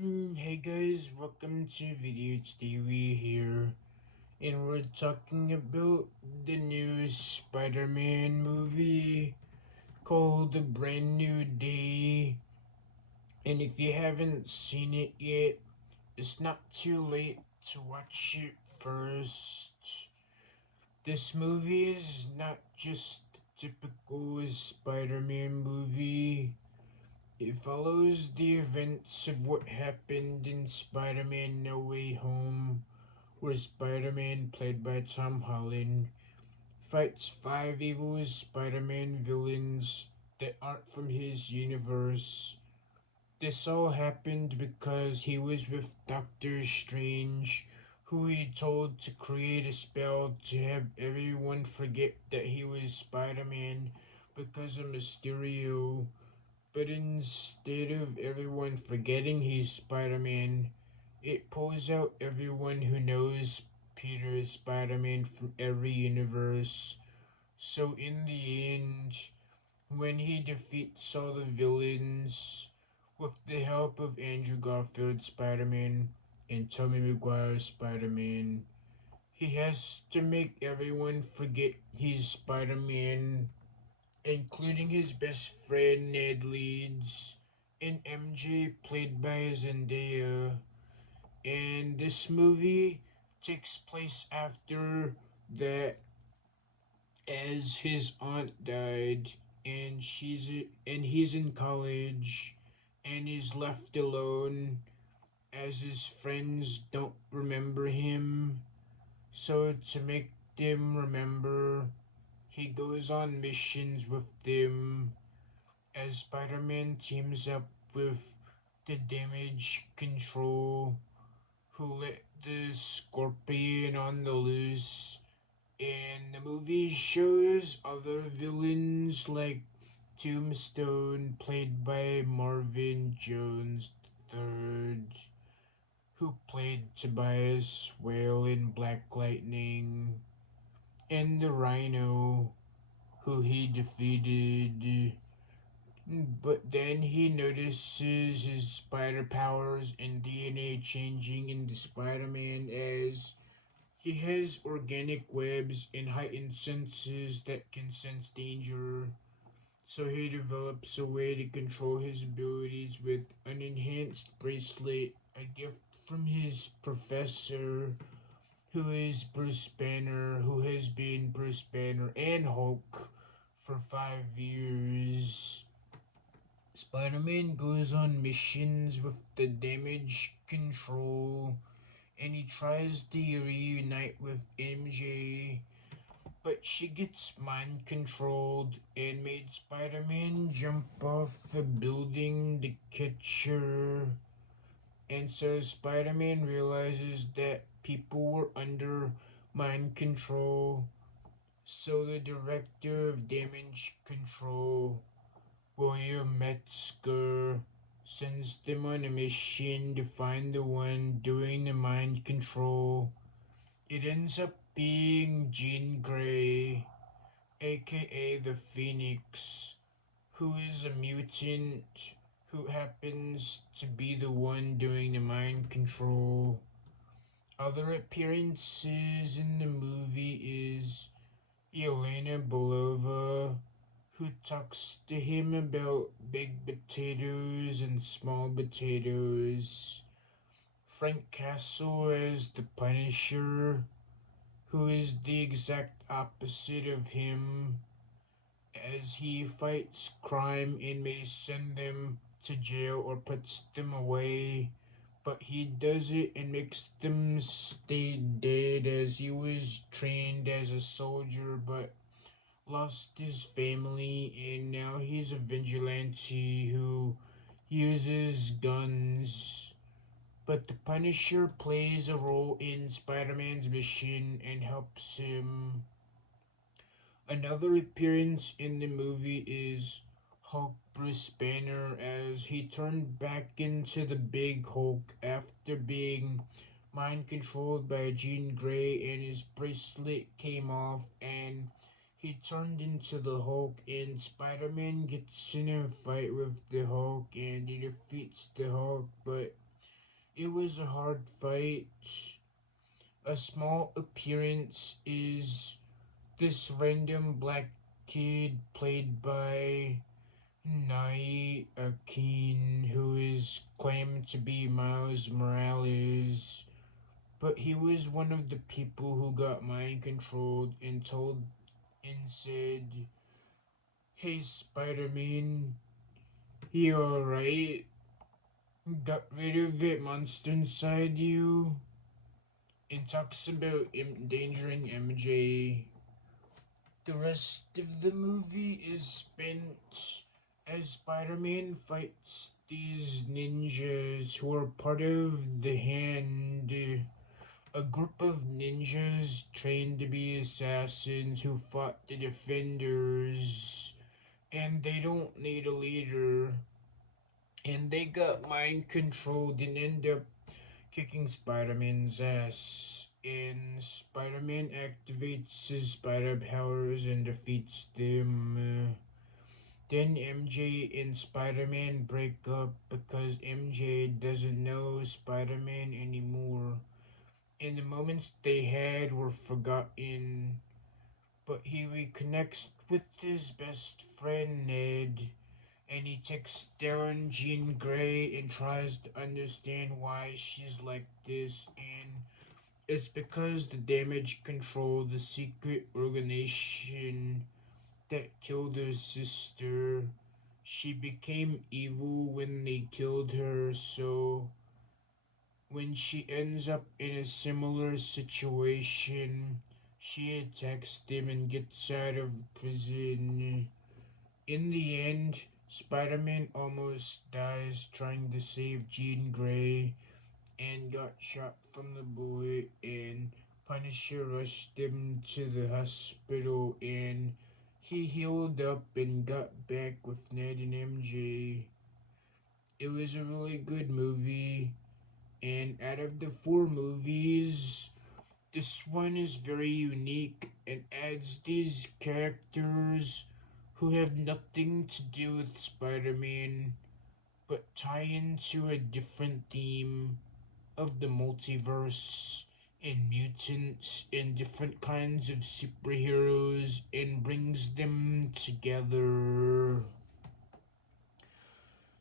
Hey guys, welcome to Video Theory here, and we're talking about the new Spider-Man movie called The Brand New Day. And if you haven't seen it yet, it's not too late to watch it first. This movie is not just a typical Spider-Man movie. It follows the events of what happened in Spider-Man No Way Home, where Spider-Man, played by Tom Holland, fights five evil Spider-Man villains that aren't from his universe. This all happened because he was with Doctor Strange, who he told to create a spell to have everyone forget that he was Spider-Man because of Mysterio. But instead of everyone forgetting he's Spider Man, it pulls out everyone who knows Peter is Spider Man from every universe. So, in the end, when he defeats all the villains with the help of Andrew Garfield Spider Man and Tobey Maguire Spider Man, he has to make everyone forget he's Spider Man, including his best friend Ned Leeds and MJ, played by Zendaya. And this movie takes place after that, as his aunt died, and he's in college and is left alone as his friends don't remember him. So to make them remember, he goes on missions with them as Spider-Man teams up with the Damage Control, who let the Scorpion on the loose. And the movie shows other villains like Tombstone, played by Marvin Jones III, who played Tobias Whale in Black Lightning, and the Rhino, who he defeated. But then he notices his spider powers and DNA changing into Spider Man, as he has organic webs and heightened senses that can sense danger. So he develops a way to control his abilities with an enhanced bracelet, a gift from his professor, who is Bruce Banner, who has been Bruce Banner and Hulk for 5 years. Spider-Man goes on missions with the Damage Control, and he tries to reunite with MJ, but she gets mind controlled and made Spider-Man jump off the building to catch her. And so Spider-Man realizes that people were under mind control. So the director of Damage Control, William Metzger, sends them on a mission to find the one doing the mind control. It ends up being Jean Grey, aka the Phoenix, who is a mutant who happens to be the one doing the mind control. Other appearances in the movie is Yelena Belova, who talks to him about big potatoes and small potatoes. Frank Castle as the Punisher, who is the exact opposite of him, as he fights crime and may send them to jail or puts them away. But he does it and makes them stay dead, as he was trained as a soldier but lost his family, and now he's a vigilante who uses guns. But the Punisher plays a role in Spider Man's mission and helps him. Another appearance in the movie is Hulk Bruce Banner, as he turned back into the Big Hulk after being mind controlled by Jean Grey, and his bracelet came off and he turned into the Hulk, and Spider-Man gets in a fight with the Hulk and he defeats the Hulk, but It was a hard fight. A small appearance is this random black kid played by Nai Akin, who is claimed to be Miles Morales, but he was one of the people who got mind controlled and told and said, "Hey Spider Man, you alright? Got rid of that monster inside you?" And talks about endangering MJ. The rest of the movie is spent as Spider-Man fights these ninjas who are part of the Hand, a group of ninjas trained to be assassins who fought the Defenders, and they don't need a leader. And they got mind controlled and end up kicking Spider-Man's ass. And Spider-Man activates his spider powers and defeats them. Then MJ and Spider-Man break up because MJ doesn't know Spider-Man anymore. And the moments they had were forgotten. But he reconnects with his best friend Ned, and he takes down Jean Grey and tries to understand why she's like this, and it's because the Damage Control, the secret organization that killed her sister, she became evil when they killed her, so when she ends up in a similar situation, she attacks them and gets out of prison. In the end, Spider-Man almost dies trying to save Jean Grey and got shot from the bullet, and Punisher rushed him to the hospital, and he healed up and got back with Ned and MJ. It was a really good movie, and out of the four movies, this one is very unique and adds these characters who have nothing to do with Spider-Man but tie into a different theme of the multiverse and mutants and different kinds of superheroes and brings them together.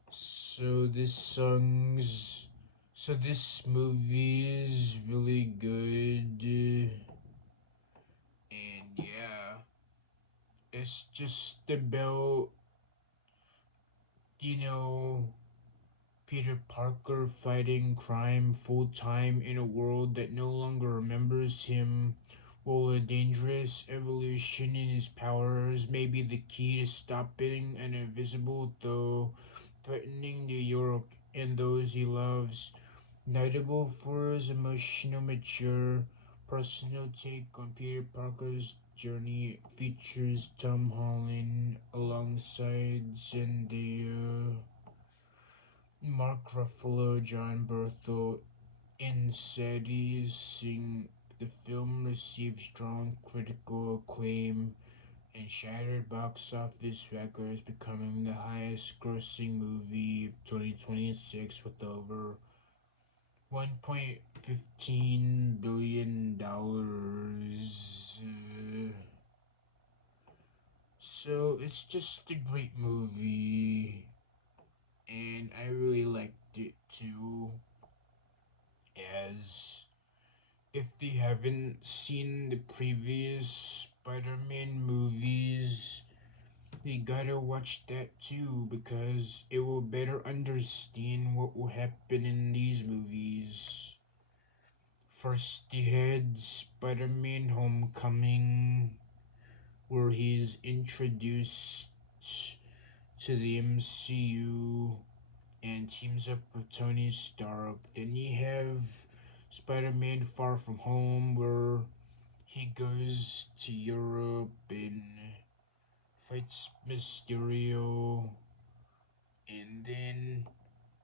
So this movie is really good. And yeah, it's just about, you know, Peter Parker fighting crime full time in a world that no longer remembers him, while a dangerous evolution in his powers may be the key to stopping an invisible though threatening New York and those he loves. Notable for his emotional, mature, personal take on Peter Parker's journey, features Tom Holland alongside Zendaya, Mark Ruffalo, John Berthel, and Sadie Singh. The film received strong critical acclaim and shattered box office records, becoming the highest grossing movie of 2026 with over $1.15 billion. So it's just a great movie, and I really liked it too. As if you haven't seen the previous Spider-Man movies, you gotta watch that too because it will better understand what will happen in these movies. First, you had Spider-Man Homecoming, where he's introduced to the MCU and teams up with Tony Stark. Then you have Spider-Man Far From Home, where he goes to Europe and fights Mysterio. And then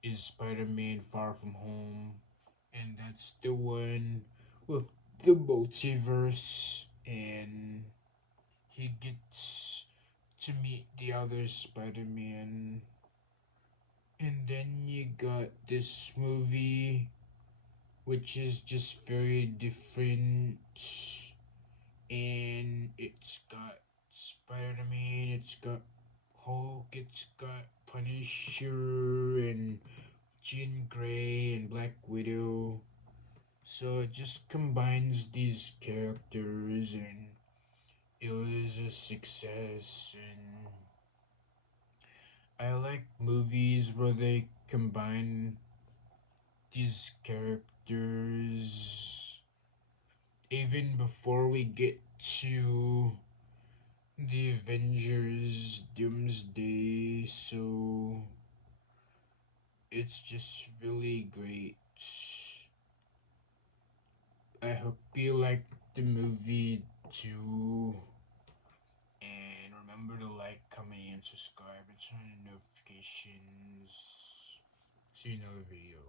is Spider-Man Far From Home, and that's the one with the multiverse, and he gets to meet the other Spider-Man. And then you got this movie, which is just very different. And it's got Spider-Man, it's got Hulk, it's got Punisher, and Jean Grey, and Black Widow. So it just combines these characters, and it was a success. And I like movies where they combine these characters even before we get to the Avengers Doomsday. So it's just really great. I hope you like the movie too. And remember to like, comment, and subscribe, and turn on notifications. See you in another video.